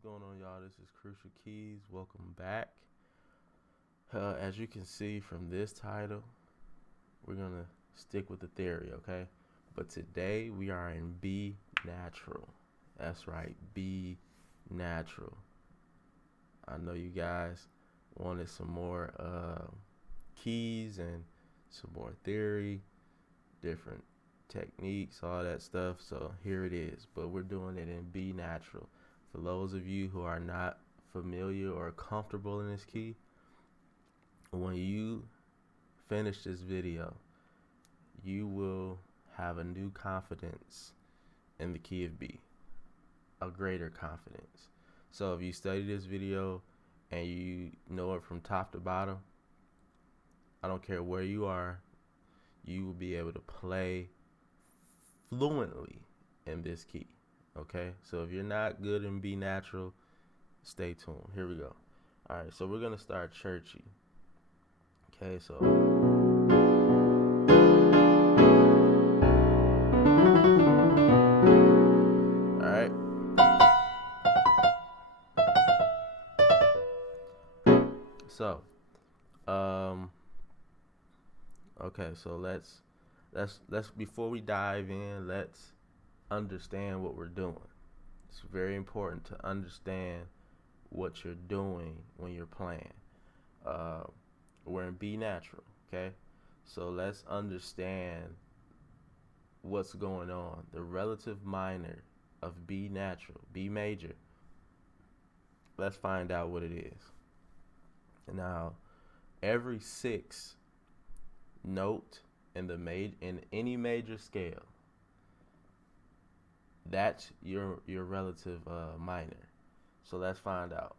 What's going on, y'all? This is Crucial Keez. Welcome back. As you can see from this title, we're going to stick with the theory, okay? But today we are in B natural. That's right, B natural. I know you guys wanted some more keys and some more theory, different techniques, all that stuff. So here it is, but we're doing it in B natural. For those of you who are not familiar or comfortable in this key, when you finish this video, you will have a new confidence in the key of B, a greater confidence. So if you study this video and you know it from top to bottom, I don't care where you are, you will be able to play fluently in this key. Okay, so if you're not good in B natural, stay tuned. Here we go. All right, so we're gonna start churchy. Okay, so all right. So, okay, so let's before we dive in, let's understand what we're doing. It's very important to understand what you're doing when you're playing. We're in B natural, okay? So let's understand what's going on. The relative minor of B natural, B major. Let's find out what it is. Now, every sixth note in any major scale, that's your relative minor. So let's find out.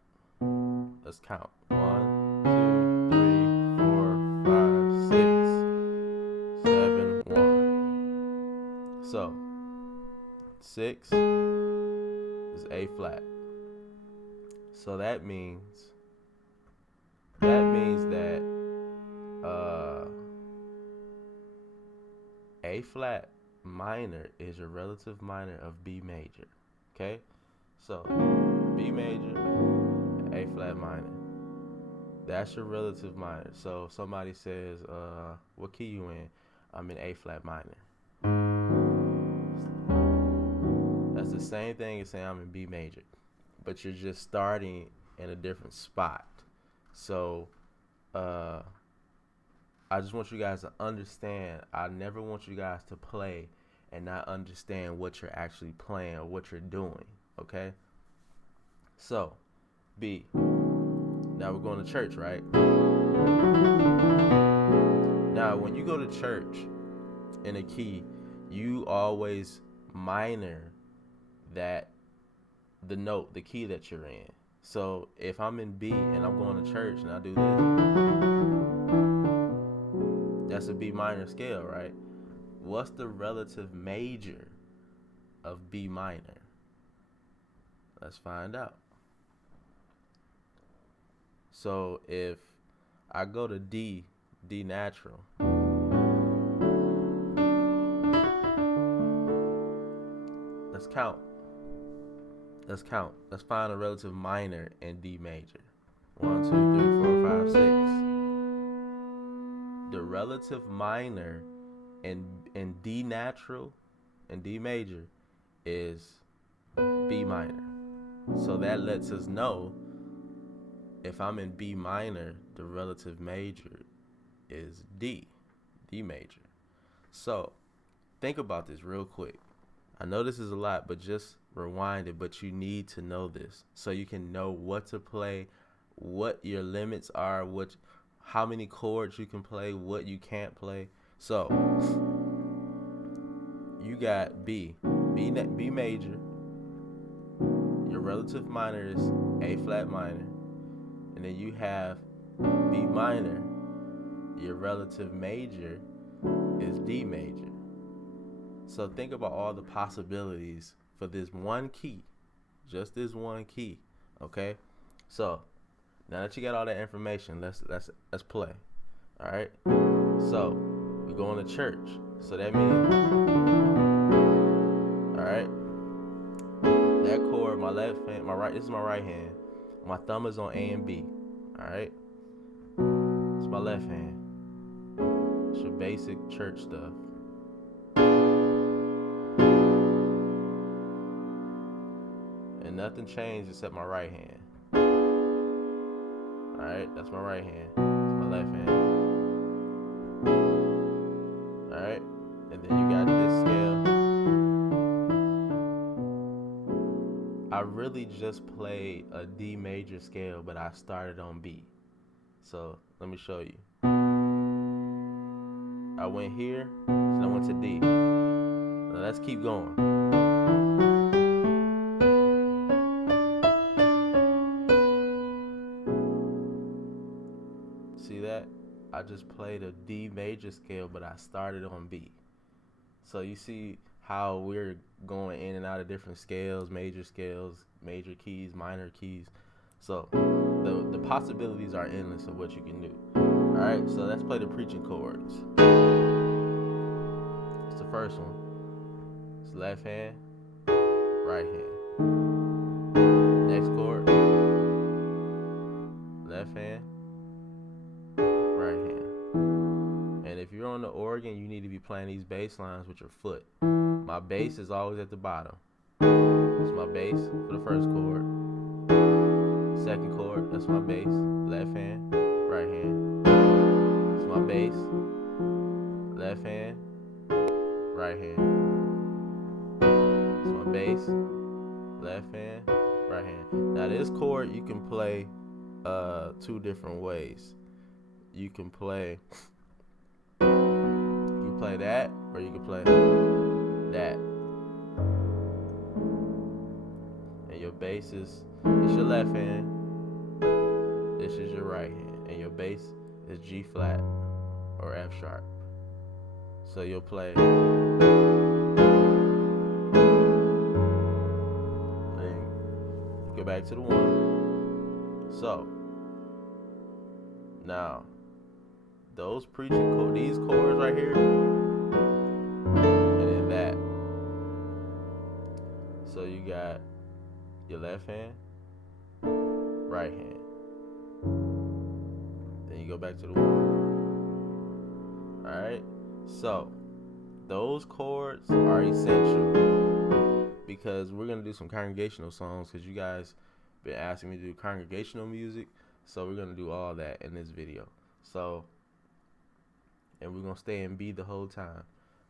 Let's count. 1, 2, 3, 4, 5, 6, 7, 1. So 6 is A flat. So that means that A flat minor is your relative minor of B major. Okay, so B major, A flat minor, that's your relative minor. So if somebody says what key you in, I'm in A flat minor. That's the same thing as saying I'm in B major, but you're just starting in a different spot. So I just want you guys to understand, I never want you guys to play and not understand what you're actually playing or what you're doing, okay? So, B. Now we're going to church, right? Now, when you go to church in a key, you always minor the note, the key that you're in. So, if I'm in B and I'm going to church and I do this, that's a B minor scale, right? What's the relative major of B minor? Let's find out. So if I go to D natural, let's count. Let's find a relative minor in D major. 1, 2, 3, 4, 5, 6. The relative minor in D natural and D major is B minor. So that lets us know if I'm in B minor, the relative major is D major. So think about this real quick. I know this is a lot, but just rewind it. But you need to know this so you can know what to play, what your limits are, how many chords you can play, what you can't play. So you got B major. Your relative minor is A flat minor, and then you have B minor. Your relative major is D major. So think about all the possibilities for this one key, just this one key. Okay. So now that you got all that information, let's play. All right. So we're going to church. So that means, all right, that chord chord, my left hand, this is my right hand. My thumb is on A and B. Alright? It's my left hand. It's your basic church stuff. And nothing changed except my right hand. Alright, that's my right hand. It's my left hand. Alright? And then you got this scale. I really just played a D major scale, but I started on B. So let me show you. I went here, so I went to D. Now let's keep going. See that? I just played a D major scale, but I started on B. So you see how we're going in and out of different scales, major keys, minor keys. So the possibilities are endless of what you can do. Alright, so let's play the preaching chords. It's the first one. It's left hand, right hand. Next chord, left hand, right hand. And if you're on the organ, you need to be playing these bass lines with your foot. My bass is always at the bottom. It's my bass for the first chord. Second chord, that's my bass. Left hand, right hand. It's my bass. Left hand, right hand. It's my bass. Left hand, right hand. Now this chord you can play two different ways. You can play that, or you can play that. And your bass is your left hand. This is your right hand. And your bass is G flat or F sharp. So you'll play. Then go back to the one. So now those these chords right here, and then that. So you got your left hand, right hand. Then you go back to the one. Alright? So those chords are essential because we're gonna do some congregational songs, because you guys been asking me to do congregational music. So we're gonna do all that in this video. And we're gonna stay in B the whole time.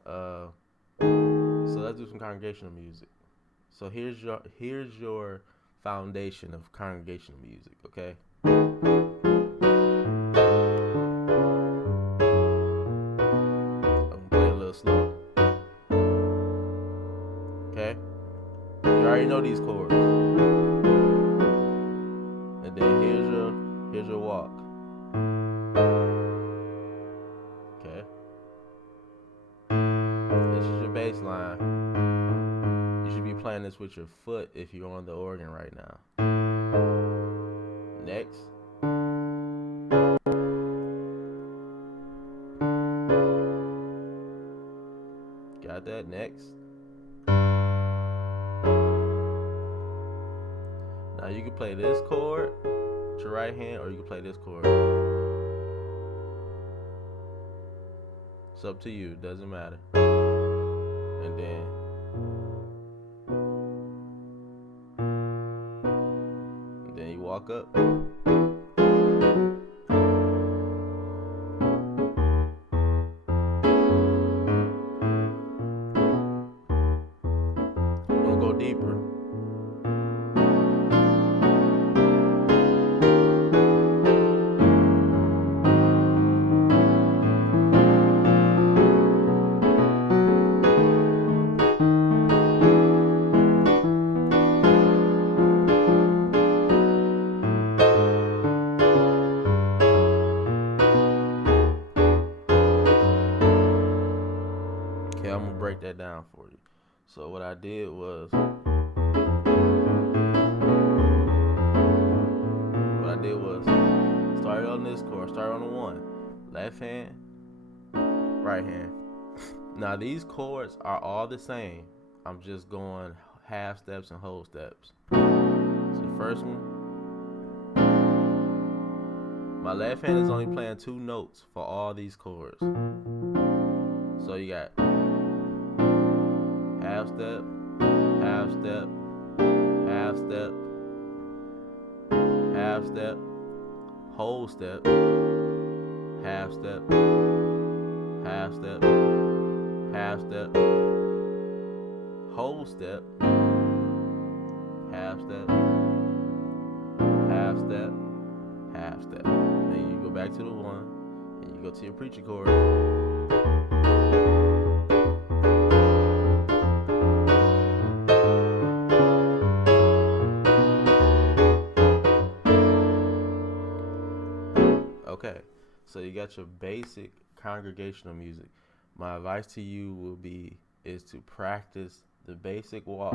So let's do some congregational music. So here's your foundation of congregational music, okay? I'm gonna play a little slow. Okay? You already know these chords. And then here's your walk. Okay? This is your bass line. You should be playing this with your foot if you're on the organ right now. Next. Got that? Next. Now you can play this chord with your right hand, or you can play this chord. It's up to you, doesn't matter. And then you walk up. We're gonna go deeper. Okay, I'm gonna break that down for you. So what I did was started on this chord, started on the one. Left hand, right hand. Now these chords are all the same. I'm just going half steps and whole steps. So the first one, my left hand is only playing 2 notes for all these chords. So you got half step, half step, half step, half step, whole step, half step, half step, half step, whole step, half step, half step, half step. Then you go back to the 1 and you go to your preaching chords. Okay, so you got your basic congregational music. My advice to you is to practice the basic walk.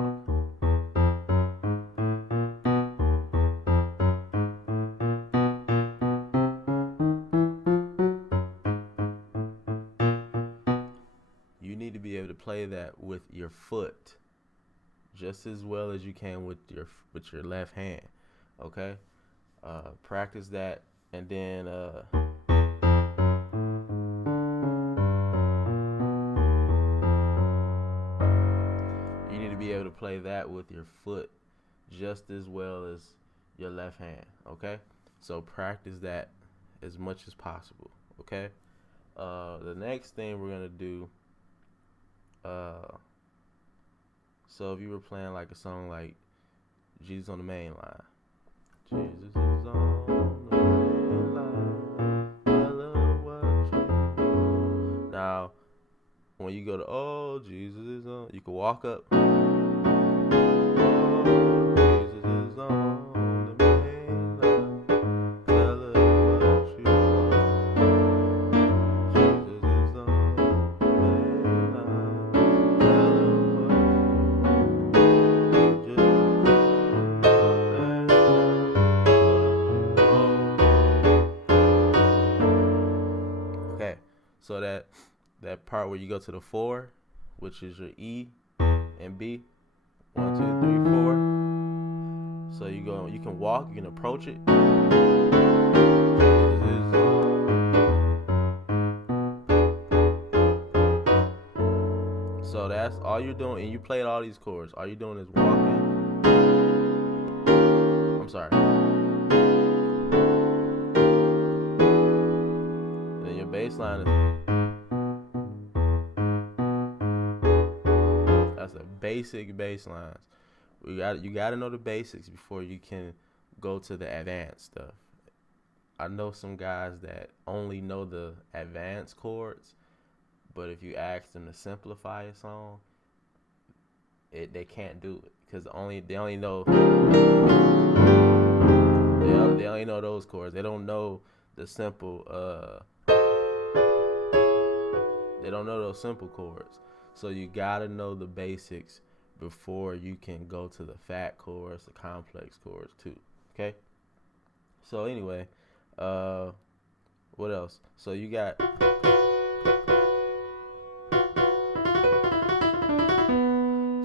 You need to be able to play that with your foot just as well as you can with your left hand. Okay, practice that. And then you need to be able to play that with your foot just as well as your left hand, okay? So practice that as much as possible, okay? The next thing we're going to do, so if you were playing like a song like Jesus on the Main Line, Jesus is on the main line, tell her what you want. Now, when you go to, oh, Jesus is on, you can walk up. Oh, Jesus is on the main line, tell her what you want. Jesus is on the main line, tell her what you want. Okay, so that part where you go to the 4, which is your E and B, 1, 2, 3, 4. So you can walk, you can approach it. So that's all you're doing, and you played all these chords. All you're doing is walking. I'm sorry. And then your bass line is. That's the basic bass lines. You got to know the basics before you can go to the advanced stuff. I know some guys that only know the advanced chords, but if you ask them to simplify a song, they can't do it because they only know they only know those chords. They don't know the simple. They don't know those simple chords. So you gotta know the basics before you can go to the fat chords, the complex chords too. Okay. So anyway, what else? So you got.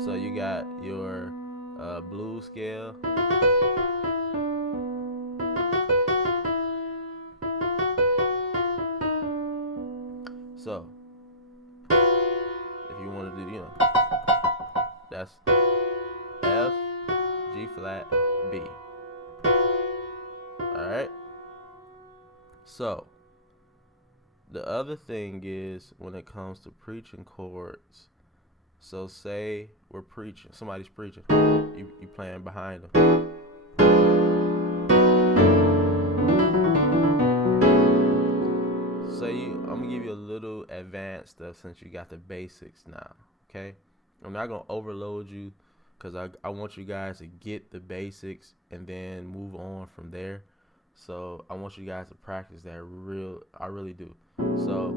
So you got your blues scale. So if you want to do, that's F, G flat, B. Alright? So the other thing is when it comes to preaching chords, so say we're preaching, somebody's preaching, you playing behind them. So I'm gonna give you a little advanced stuff since you got the basics now, okay? I'm not gonna overload you because I want you guys to get the basics and then move on from there. So I want you guys to practice that I really do. So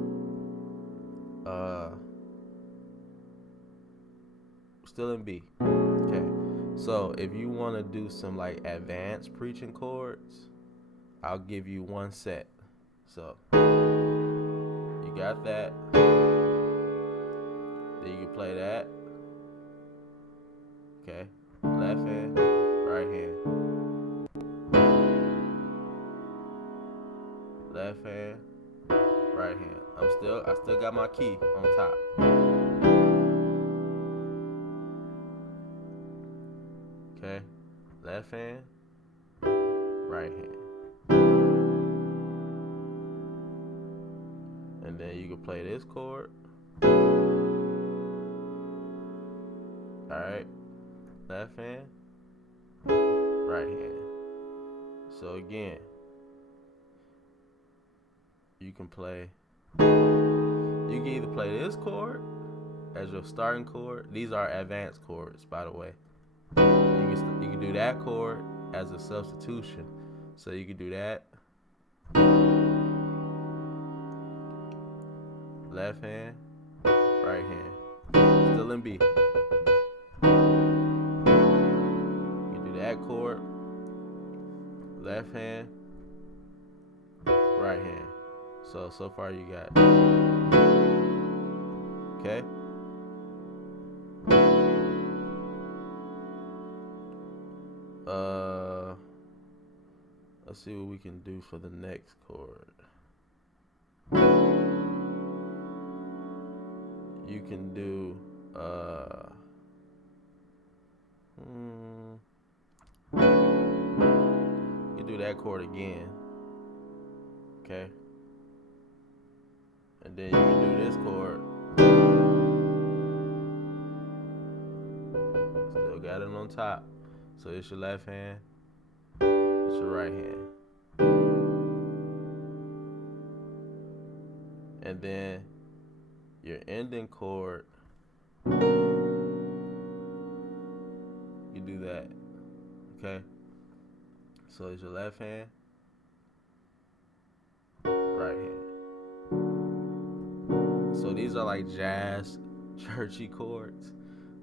still in B. Okay. So if you want to do some like advanced preaching chords, I'll give you one set. So you got that. Then you can play that. Okay, left hand, right hand, left hand, right hand. I still got my key on top. Okay, left hand, right hand. And then you can play this chord. Alright, left hand, right hand. So again, you can either play this chord as your starting chord. These are advanced chords, by the way. You can do that chord as a substitution. So you can do that. Left hand, right hand. Still in B. You can do that chord. Left hand, right hand. So far you got. Okay. Let's see what we can do for the next chord. You can do you do that chord again. Okay. And then you can do this chord. Still got it on top. So it's your left hand, it's your right hand. And then your ending chord, you do that. Okay? So it's your left hand, right hand. So these are like jazz, churchy chords.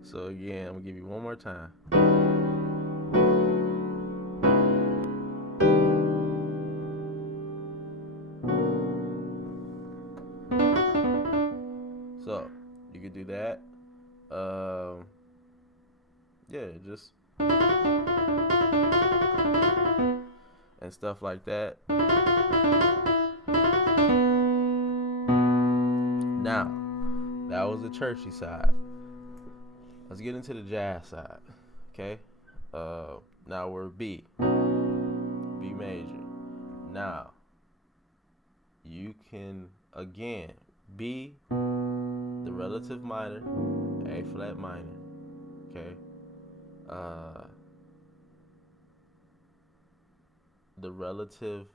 So again, I'm gonna give you one more time. So you could do that. Yeah, just and stuff like that. Now, that was the churchy side. Let's get into the jazz side. Okay? Now we're B major. Now, you can again B, the relative minor, A flat minor. Okay? The relative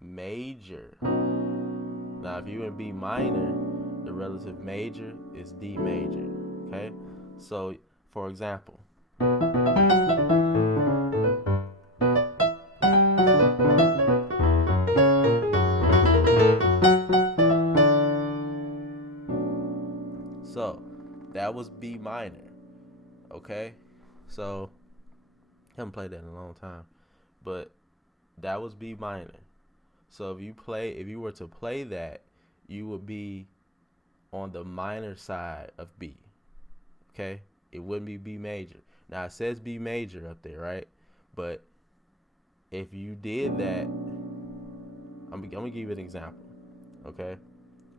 major. Now, if you in B minor, the relative major is D major. Okay? So, for example, so that was B minor. Okay? So, I haven't played that in a long time, but that was B minor. So if you were to play that, you would be on the minor side of B. Okay? It wouldn't be B major. Now it says B major up there, right? But if you did that, I'm gonna give you an example. Okay?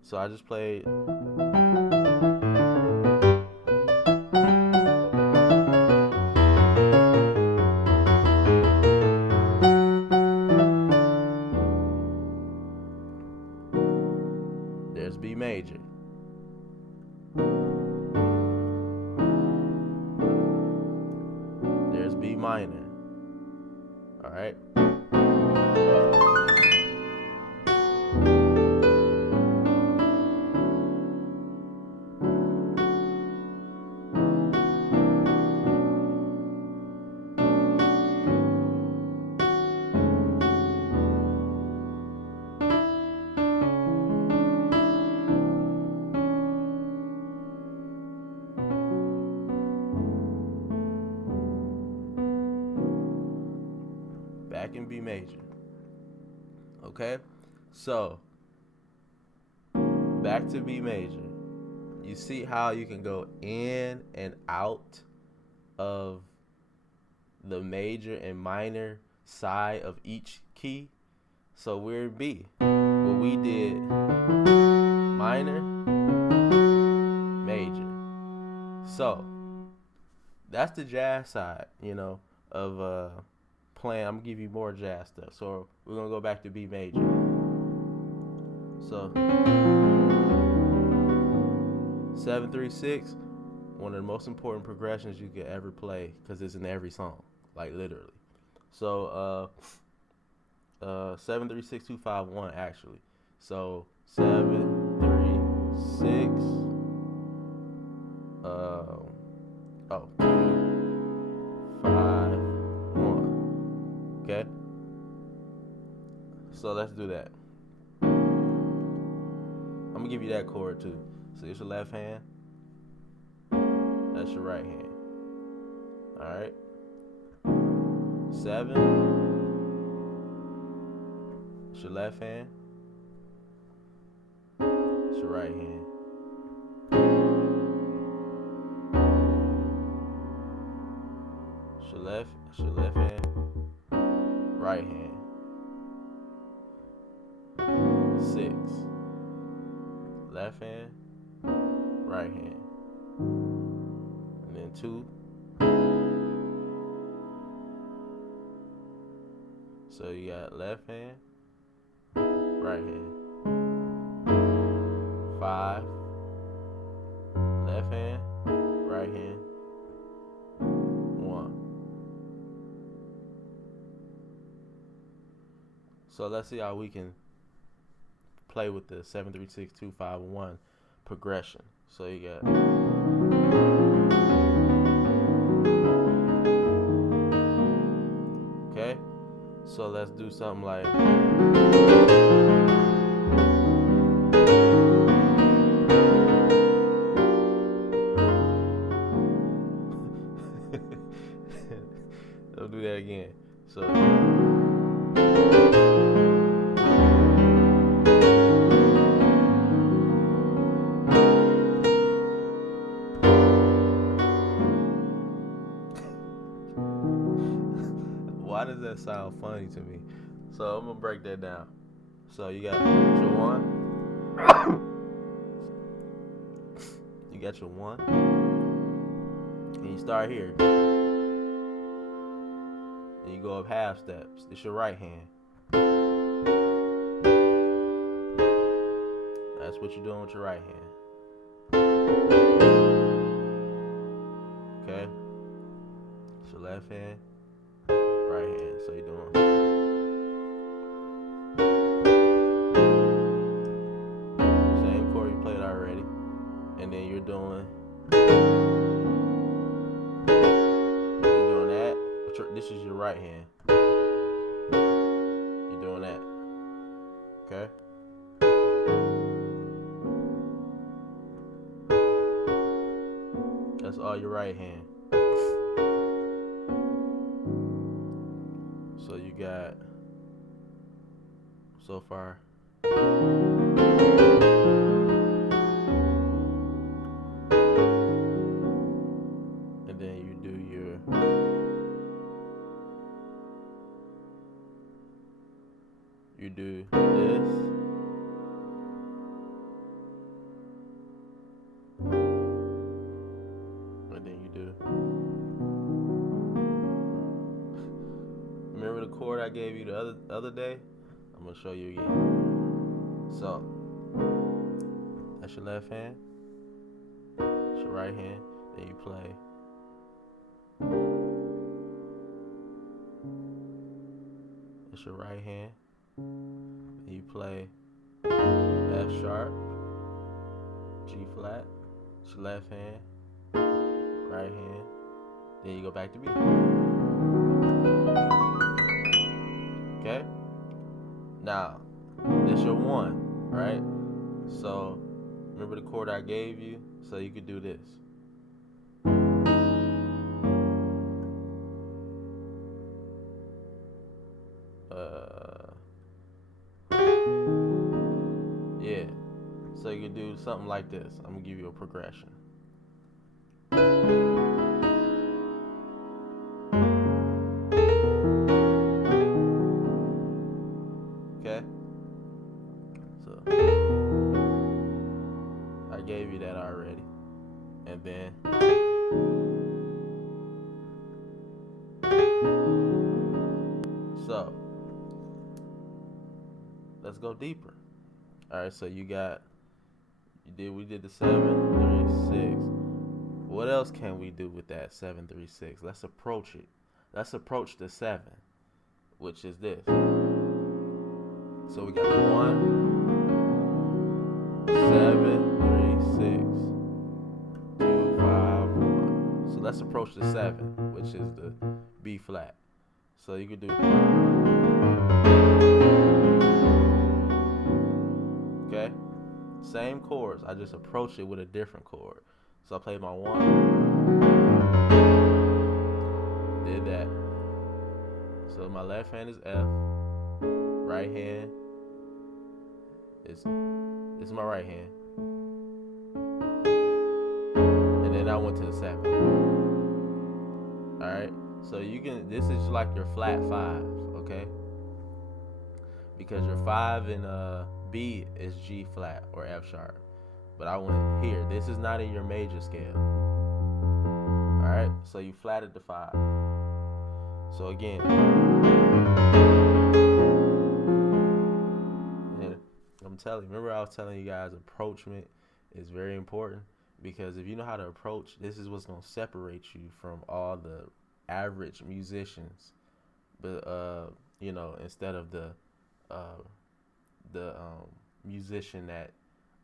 So I just played. There's B major. There's B minor. All right? Back in B major. Okay? So, back to B major. You see how you can go in and out of the major and minor side of each key. So we're in B. Well, we did minor, major. So that's the jazz side, of playing. I'm gonna give you more jazz stuff. So we're gonna go back to B major. So 7-3-6, one of the most important progressions you could ever play because it's in every song, like literally. So 7-3-6-2-5-1 actually. So 7-3-6. 2-5-1. Okay. So let's do that. I'm gonna give you that chord too. So it's your left hand. That's your right hand. All right. 7. It's your left hand. It's your right hand. It's your left hand. Right hand. 6. Left hand. Right hand. And then 2. So you got left hand, right hand. 5. Left hand, right hand. 1. So let's see how we can play with the 7-3-6-2-5-1 progression. So you got okay. So let's do something like don't do that again. So why does that sound funny to me? So I'm gonna break that down. So you got your 1. You got your 1. And you start here. And you go up half steps. It's your right hand. That's what you're doing with your right hand. Okay? It's your left hand. Right hand. So you're doing same chord you played already. And then you're doing that. This is your right hand. You're doing that. Okay? That's all your right hand. So you got so far. And then you do this. And then you do. Remember the chord I gave you the other day? I'm gonna show you again. So that's your left hand. That's your right hand. Then you play. That's your right hand. Then you play F sharp, G flat. It's your left hand, right hand. Then you go back to B. Okay? Now, this your 1, right? So, remember the chord I gave you? So you could do this. Yeah. So you could do something like this. I'm gonna give you a progression. And then so let's go deeper. All right, so we did the 7-3-6. What else can we do with that 7-3-6? Let's approach it. Let's approach the 7, which is this. So we got the 1, 7-3-6, 2-5-1. So let's approach the 7, which is the B flat. So you could do, okay, same chords. I just approach it with a different chord. So I played my 1, did that. So my left hand is F, right hand is my right hand, and then I went to the 7. All right. So this is like your flat 5s, okay? Because your 5 in B is G flat or F sharp. But I went here. This is not in your major scale. All right? So you flatted the 5. So again, and I'm telling you, remember I was telling you guys approachment is very important, because if you know how to approach, this is what's going to separate you from all the average musicians. But instead of the musician that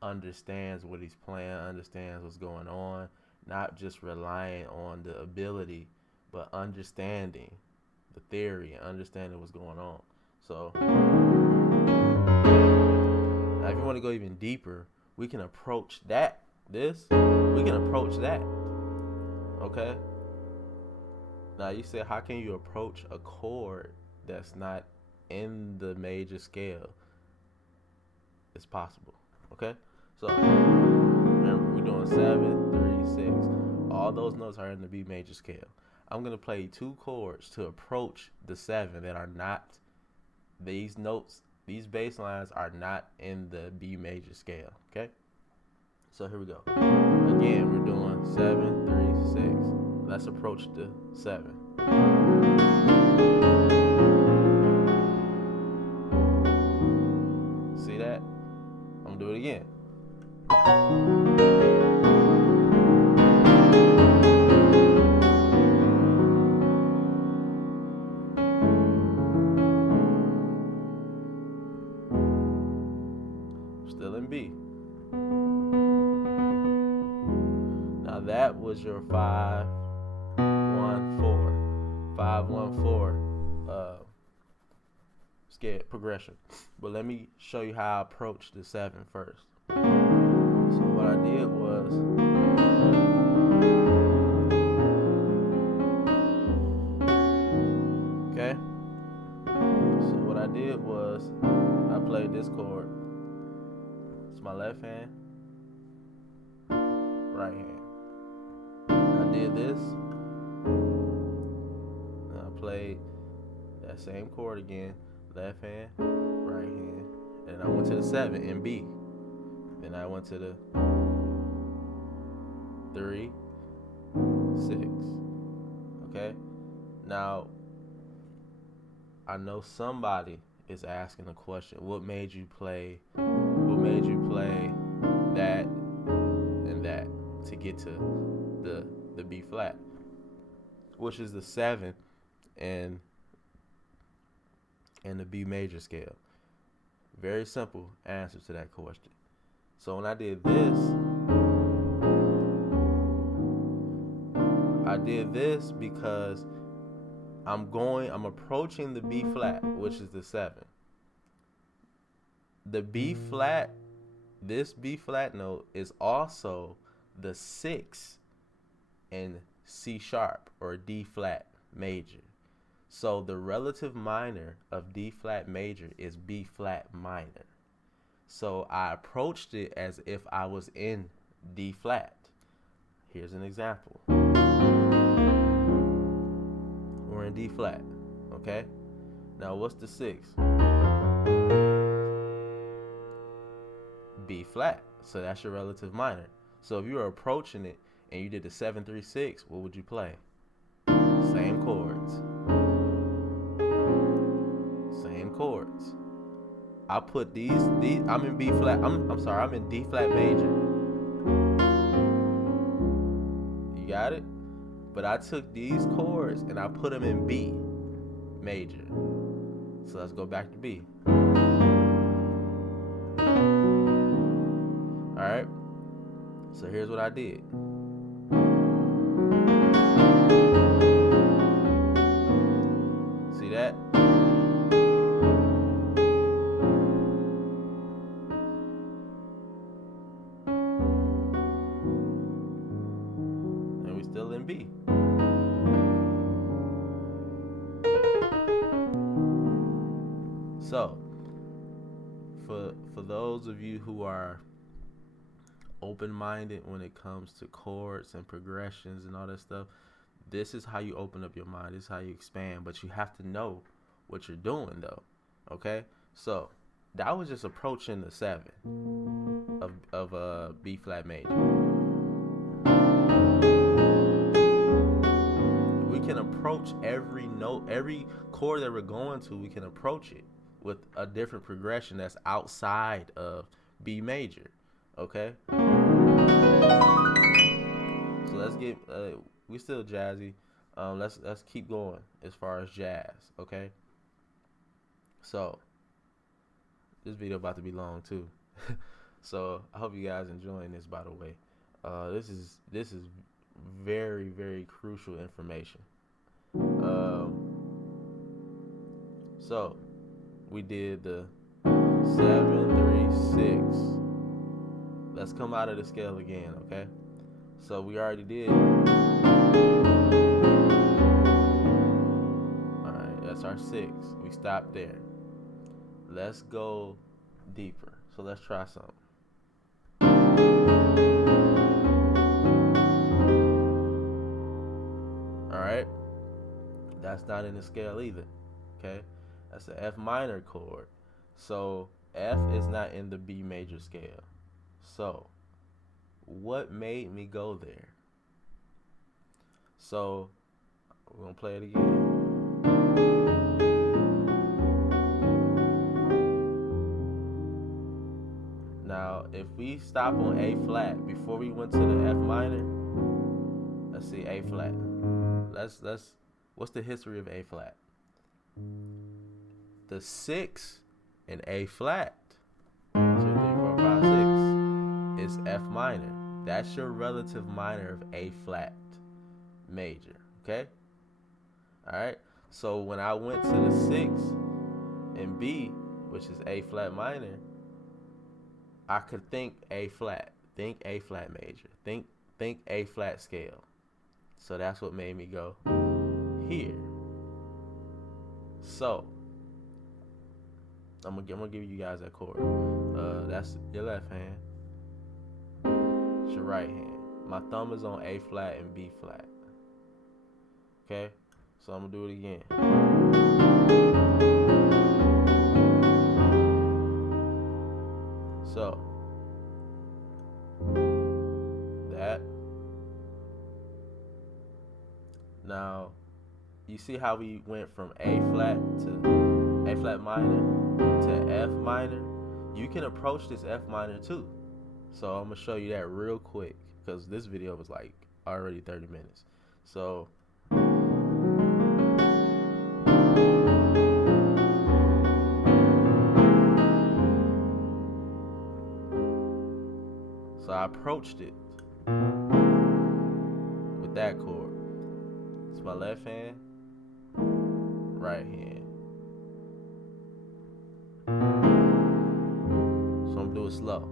understands what he's playing, understands what's going on, not just relying on the ability, but understanding the theory and understanding what's going on. So now if you want to go even deeper, we can approach that. We can approach that. Okay? Now you say, how can you approach a chord that's not in the major scale? It's possible. Okay? So remember, we're doing 7-3-6. All those notes are in the B major scale. I'm gonna play 2 chords to approach the 7 that are not, these notes, these bass lines are not in the B major scale. Okay? So here we go. Again, we're doing 7-3-6. Let's approach the 7. See that? I'm gonna do it again. Still in B. Now that was your 5-1-4. 5-1-4 scale progression. But let me show you how I approach the 7 first. So what I did was, okay? So what I did was I played this chord. It's my left hand, right hand. I did this. And I played that same chord again, left hand, right hand. And I went to the 7 in B. Then I went to the 3, 6. Okay? Now, I know somebody is asking the question, what made you play that and that to get to the B flat, which is the 7 and the B major scale? Very simple answer to that question. So when I did this because I'm approaching the B flat, which is the 7. The B flat, this B flat note is also the 6 in C sharp or D flat major. So the relative minor of D flat major is B flat minor. So I approached it as if I was in D flat. Here's an example. We're in D flat, okay? Now what's the 6? B flat. So that's your relative minor. So if you're approaching it and you did the 7-3-6, what would you play? Same chords. Same chords. I put these I'm in B flat. I'm sorry, I'm in D flat major. You got it? But I took these chords and I put them in B major. So let's go back to B. Alright? So here's what I did. See that? And we still in B. So, for those of you who are open-minded when it comes to chords and progressions and all that stuff, this is how you open up your mind. This is how you expand. But you have to know what you're doing, though. Okay? So, that was just approaching the 7 of B flat major. We can approach every note, every chord that we're going to, we can approach it with a different progression that's outside of B major. Okay? So let's get we still jazzy. Let's keep going as far as jazz, okay? So this video about to be long too. So I hope you guys enjoying this, by the way. This is very, very crucial information. So we did the 7-3-6. Let's come out of the scale again, okay? So we already did. Alright, that's our 6. We stopped there. Let's go deeper. So let's try something. Alright. That's not in the scale either. Okay? That's an F minor chord. So F is not in the B major scale. So what made me go there? So we're gonna play it again. Now if we stop on A flat before we went to the F minor, let's see, A flat. Let's what's the history of A flat? The 6 in A flat, 2, 3, 4, 5, 6, is F minor. That's your relative minor of A flat major, okay? Alright, so when I went to the 6 in B, which is A flat minor, I could think A flat major, think A flat scale. So that's what made me go here. So I'm gonna give you guys that chord. That's your left hand. It's your right hand. My thumb is on A flat and B flat. Okay? So I'm gonna do it again. So that. Now you see how we went from A flat to A flat minor to F minor? You can approach this F minor too. So I'm gonna show you that real quick because this video was like already 30 minutes. So I approached it with that chord. It's my left hand, right hand. So I'm doing slow.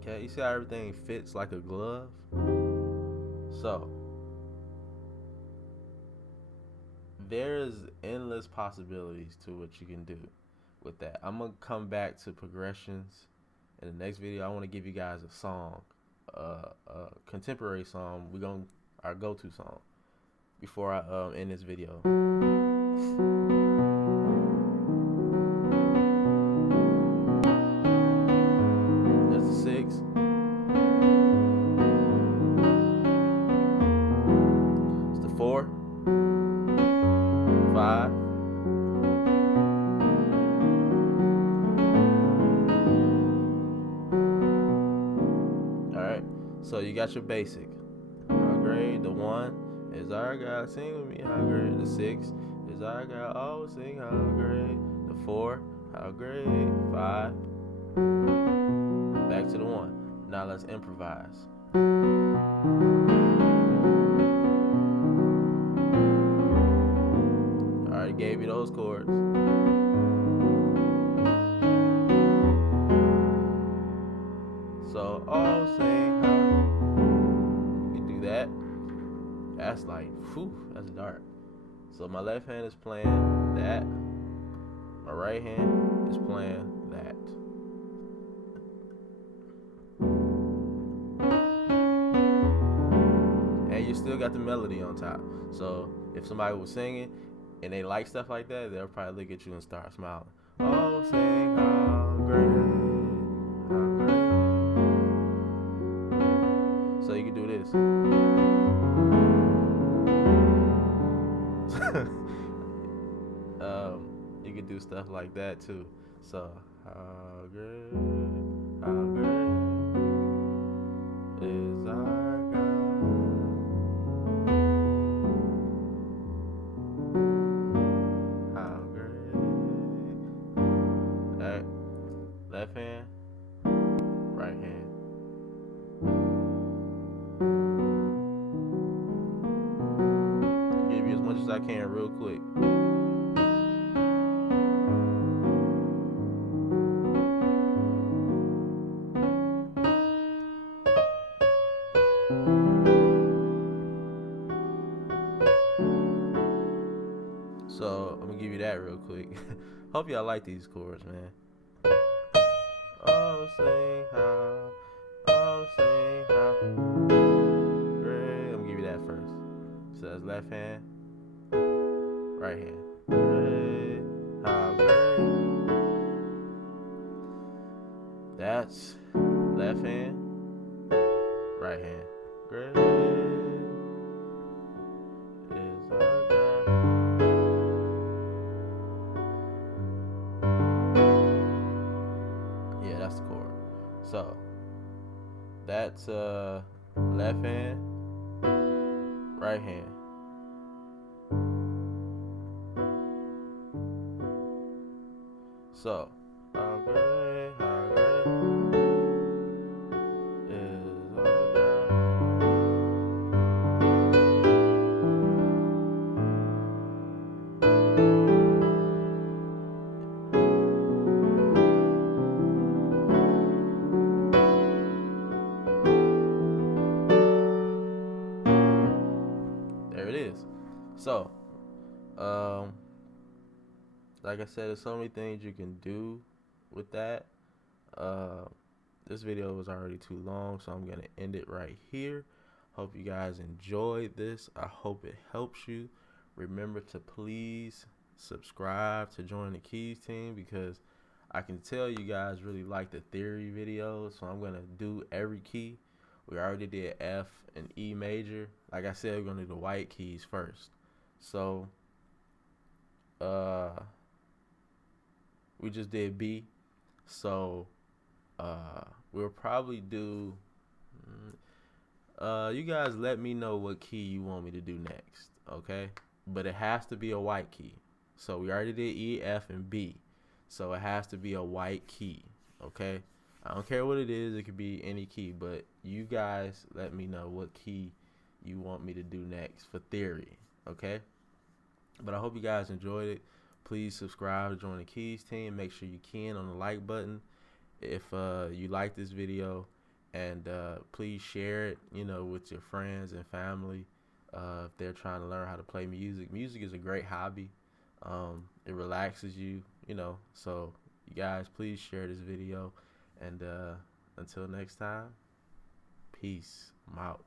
Okay, you see how everything fits like a glove? So there's endless possibilities to what you can do with that. I'm gonna come back to progressions in the next video. I want to give you guys a song, a contemporary song. Our go-to song before I end this video. So you got your basic. How great. The 1 is our God, sing with me, how great. The 6 is our God, oh sing how great. The 4, how great. 5, back to the 1. Now let's improvise. Alright, gave you those chords. So oh sing how. You can do that. That's like, whew, that's dark. So my left hand is playing that. My right hand is playing that. And you still got the melody on top. So if somebody was singing and they like stuff like that, they'll probably look at you and start smiling. Oh, sing how great, how great. So you can do this. You can do stuff like that too. So how great is our God? How great. Alright, left hand, right hand. Give you as much as I can real quick. So I'm gonna give you that real quick. Hope y'all like these chords, man. Oh sing how, oh sing how great. I'm gonna give you that first. So that's left hand, right hand. Great, how great. That's left hand, right hand. Great is our God. Yeah, that's the chord. So that's left hand, right hand. So how great is our God. There it is. So, like I said, there's so many things you can do with that. This video was already too long, so I'm gonna end it right here. Hope you guys enjoyed this. I hope it helps you. Remember to please subscribe to join the Keez team, because I can tell you guys really like the theory videos, so I'm gonna do every key. We already did F and E major. Like I said, we're gonna do the white keys first. So we just did B. So we'll probably do you guys let me know what key you want me to do next, okay? But it has to be a white key. So we already did E, F, and B. So it has to be a white key, okay? I don't care what it is. It could be any key, but you guys let me know what key you want me to do next for theory, okay? But I hope you guys enjoyed it. Please subscribe to join the Keez team. Make sure you can on the like button if you like this video, and please share it, with your friends and family if they're trying to learn how to play music. Music is a great hobby. It relaxes you, so you guys please share this video, and until next time, peace. I'm out.